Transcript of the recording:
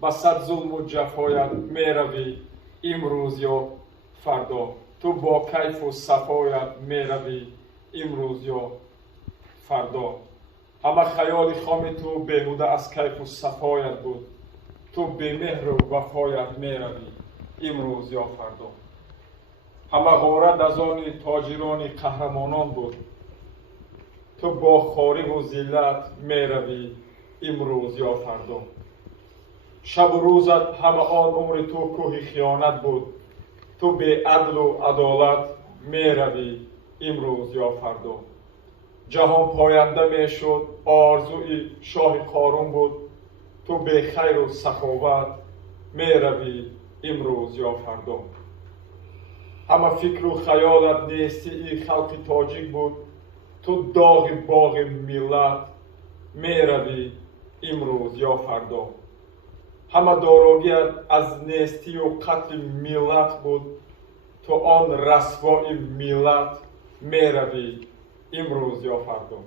با صد ظلم و جفایت میروی امروز یا فردا. تو با کیف و صفایت میروی امروز یا فردا. همه خیال خام تو بیهوده از کیف و صفایت بود. تو به مهر و وفایت میروی امروز یا فردا. همه غارت از آن تاجران قهرمانان بود. تو با خواری و ذلت میروی امروز یا فردا. شب و روزت همه آن عمر تو کوه خیانت بود. تو به عدل و عدالت میروی امروز یا فردا. جهان پاینده میشد آرزوی شاه قارون بود. تو به خیر و سخاوت میروی امروز یا فردا. همه فکر و خیالت نیستی خلق تاجیک بود. تو داغ باغ ملت میروی امروز یا فردا. همه داروگیت از نیستی و قتل ملت بود. تو آن رسوای ملت میروی امروز یا فردا.